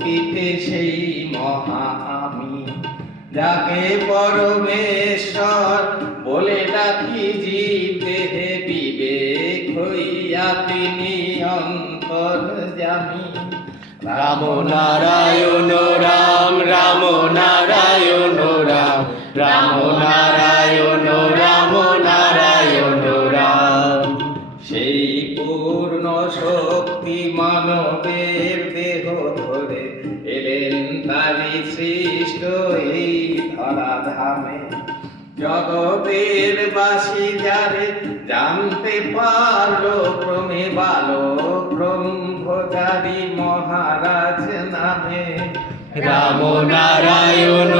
শক্তিতে সেই মহা আমি যাকে পরমেশ্বর, বলে ডাকি জিতে বিবেক, হইয়া তিনি অন্তর জামি রাম নারায়ণ রাম রাম নারায়ণ রাম রাম পারল ক্রমে বালক ব্রহ্মচারী মহারাজ নামে। রাম নারায়ণ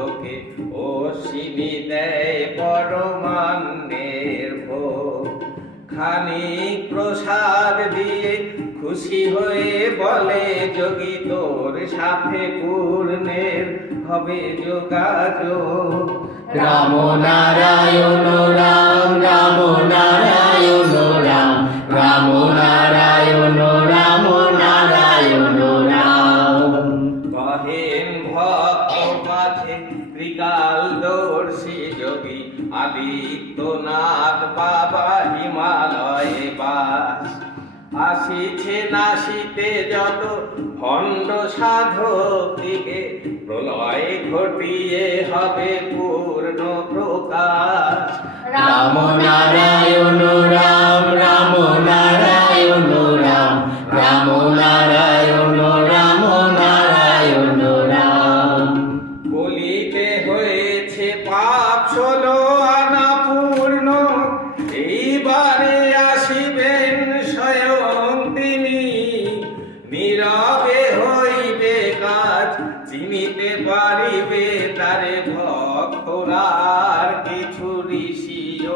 ত্রৈলঙ্গকে অশ্বিনী দেয় পরমান্নের ভোগ। খানিক প্রসাদ দিয়ে খুশি হয়ে বলে, যোগী তোর সাথে পূর্ণের হবে যোগাযোগ। রাম নারায়ণ, রাম রাম নারায়ণ, রাম। রাম নারায়ণ নাসিতে যত ভণ্ড সাধক দিকে প্রলয় ঘটিয়ে হবে পূর্ণ প্রকাশ। রাম নারায়ণ, রাম রাম নারায়ণ, রাম রাম নারায়ণ।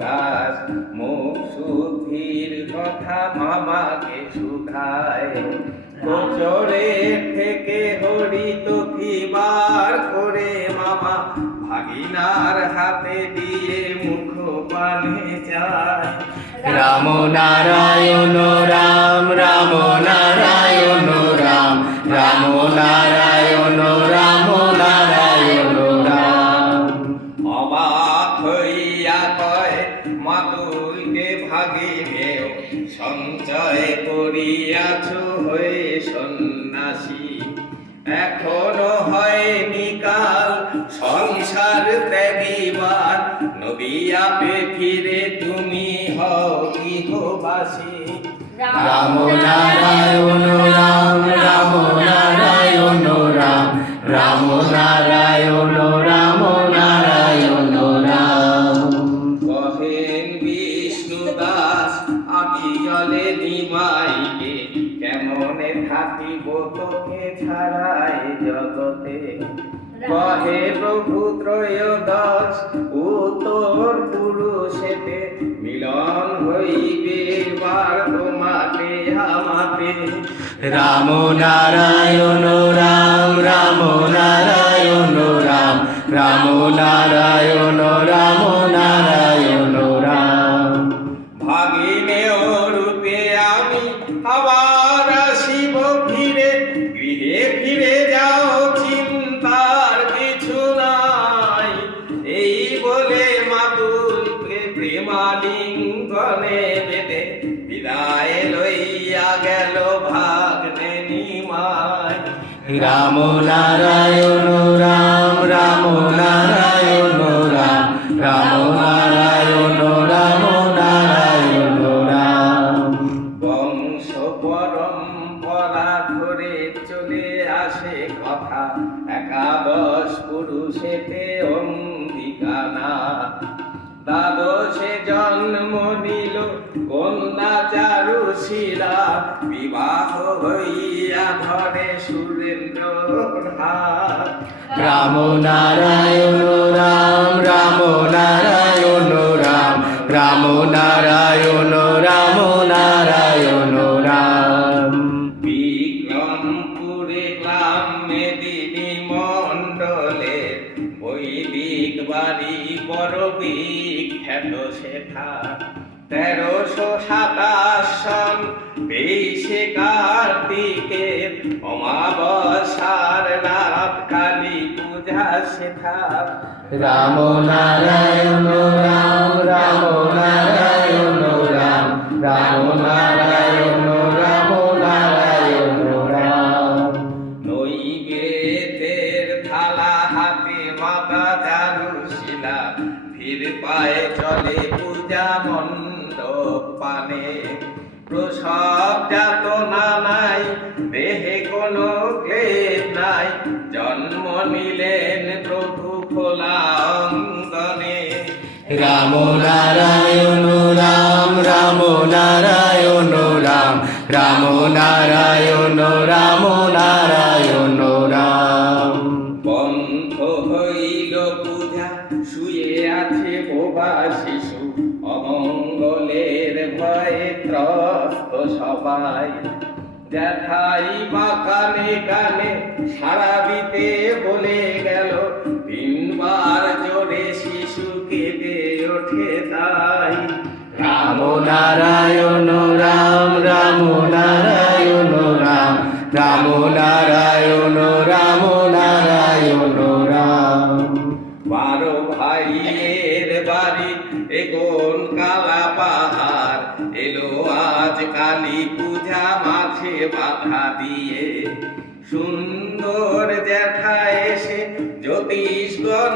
দাস মুখ কথা মামাকে থেকে হরিত বার করে মামা ভাগিনার হাতে দিয়ে মুখ পানে যায়। রাম নারায়ণ কয় মাতুলকে ভাগিনেও সঞ্চয় করিয়াছ হয়ে সন্ন্যাসী। এখনও হয়নি কাল সংসার ত্যাগিবার নবিয়াপে ফিরে তুমি হও গৃহবাসী রাম নারায়ণ রাম রাম নারায়ণ রাম রাম নারায়ণ কহে প্রভু ত্রয়োদশ উত্তর পুরুষেতে মিলন হইবে বার তোমাতে, আমাতে। রাম নারায়ণ, রাম রাম নারায়ণ, রাম রাম নারায়ণ রাম নারায়ণ। গেল ভাগ্নে নিমায় রাম নারায়ণ রাম। রাম নারায়ণ রাম নারায়ণ, রাম। বিক্রমপুরে গ্রাম মেদিনী মণ্ডলে বৈদিক বাড়ি বড় বিখ্যাত সেথা তেরোশো সাতাশ সন তেইশে কার্তিকের অমাবস্যার রাত কালী পূজা সেথা রাম নারায়ণ, রাম রাম নারায়ণ, রাম। রাম নারায়ণ রাম নারায়ণ, রাম। নৈবেদ্যের থালা, হাতে মাতা জানু শিলা। ফির পায়ে চলে পূজা মণ্ডপ পানে। প্রসব যাতনা নাই, দেহে কোনো ক্লেদ নাই জন্ম নিলেন প্রভু খোলা অঙ্গনে রাম নারায়ণ রাম রাম নারায়ণ রাম রাম নারায়ণ রাম নারায়ণ রাম। বন্ধ হইল পূজা শুয়ে আছে বোবা শিশু। অমঙ্গলের ভয়ে ত্রস্ত সবাই। দেখাই বা কানে কানে সারা দিতে বলে গেল, তিনবার জোরে শিশু কেঁদে ওঠে তাই। রাম নারায়ণ, রাম রাম নারায়ণ, রাম রাম নারায়ণ, রাম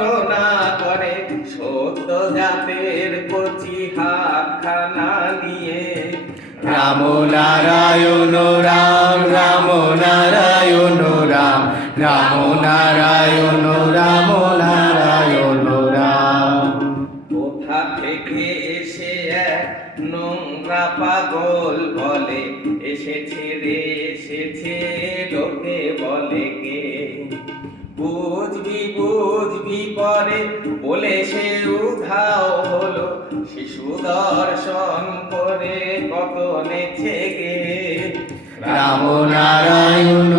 গণনা করে, সত্য জাতের কচি হাতখানা নিয়ে। রাম নারায়ণ, রাম রাম নারায়ণ, রাম রাম নারায়ণ, রাম নারায়ণ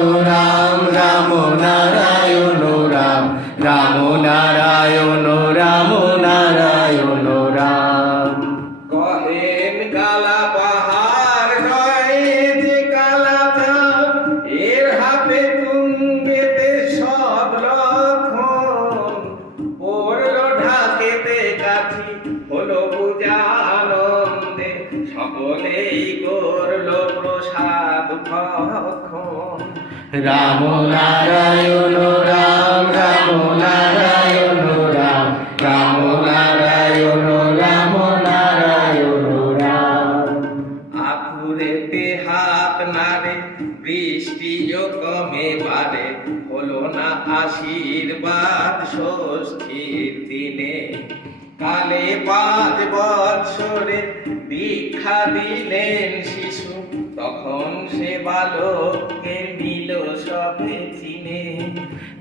আলোকে মিল সবে চিনে।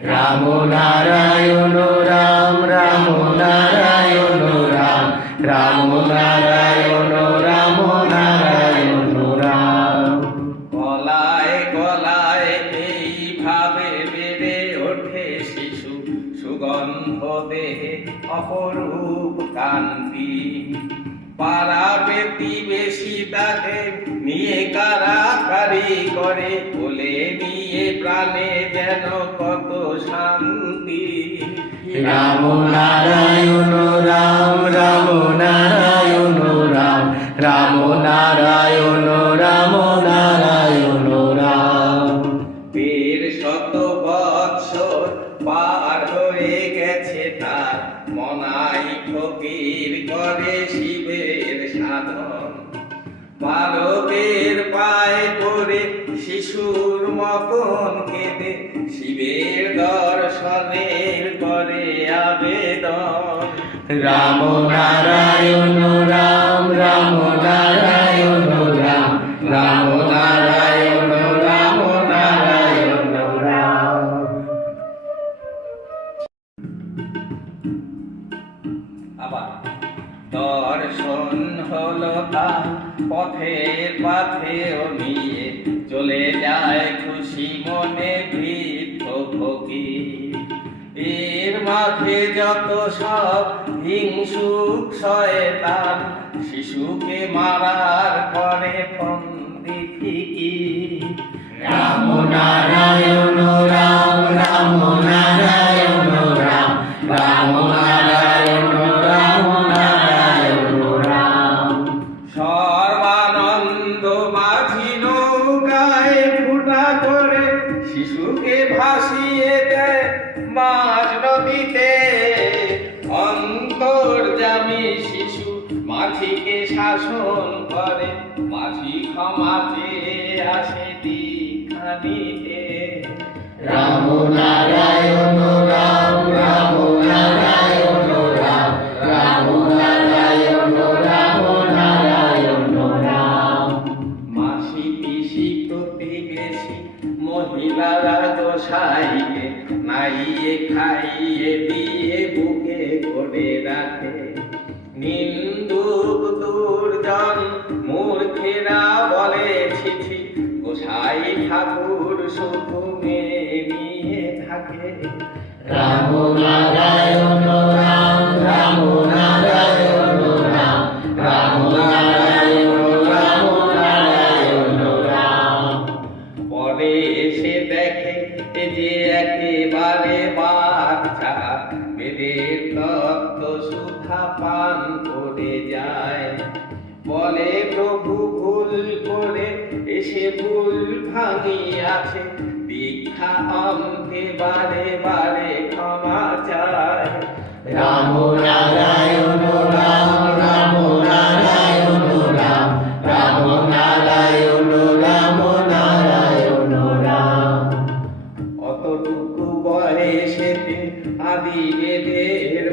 রাম নারায়ণ রাম রাম নারায়ণ রাম। রাম নারায়ণ রাম নারায়ণ রাম। গলায় গলায় এইভাবে বেড়ে ওঠে শিশু। সুগন্ধ দেহে অপরূপ কান্তি পাড়া বেশি তাদের নিয়ে কারা কারি। করে বলে নিয়ে প্রাণে যেন কত শান্তি। রাম নারায়ণ, রাম রাম নারায়ণ, রাম। রাম নারায়ণ রাম নারায়ণ মতন কেঁদে শিবের দর্শনের করে আবেদন। রাম নারায়ণ রাম রাম নারায়ণ। মিশুক শয়তান শিশুকে মারার পরে ফন্দি কি? রাম নারায়ণ রাম রাম। নারায়ণ राम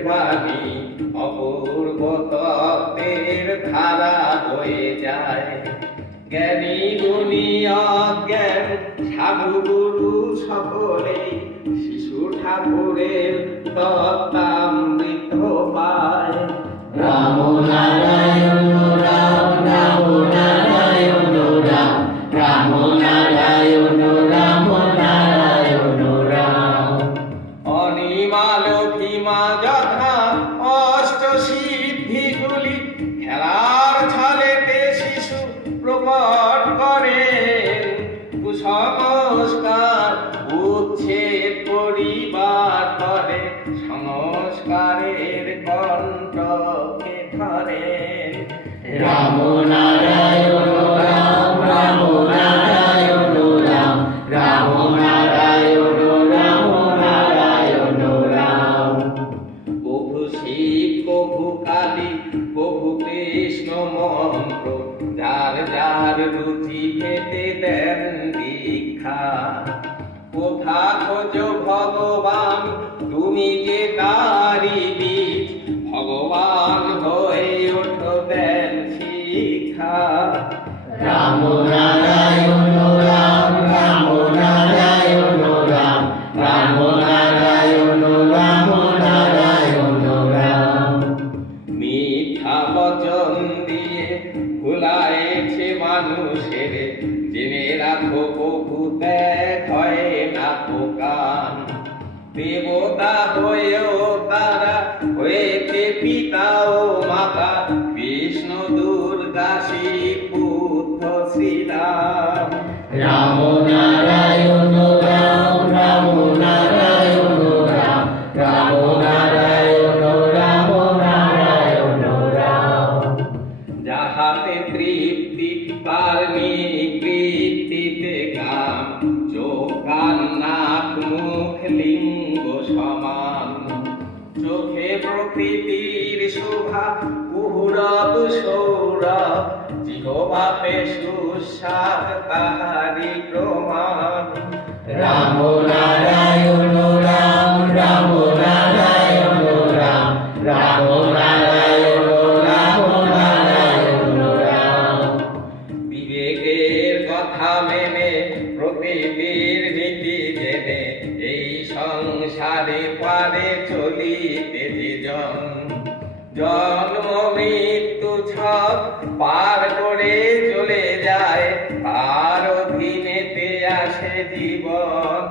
বাণী অপূর্ব তত্ত্বের ধারা হয়ে যায়। জ্ঞানী অজ্ঞান, সাধু গুরু সকলে শিশু ঠাকুরের তত্ত্বামৃত পায়। Ram Narayan nós Ramu Narayunu Ramu কথা মেনে প্রতিবীর নীতি জেনে, এই সংসারে পারে চলিতে জন জন্ম, মৃত্যু ছক পার করে চলে যায় আর অধীনেতে আসে জীবন।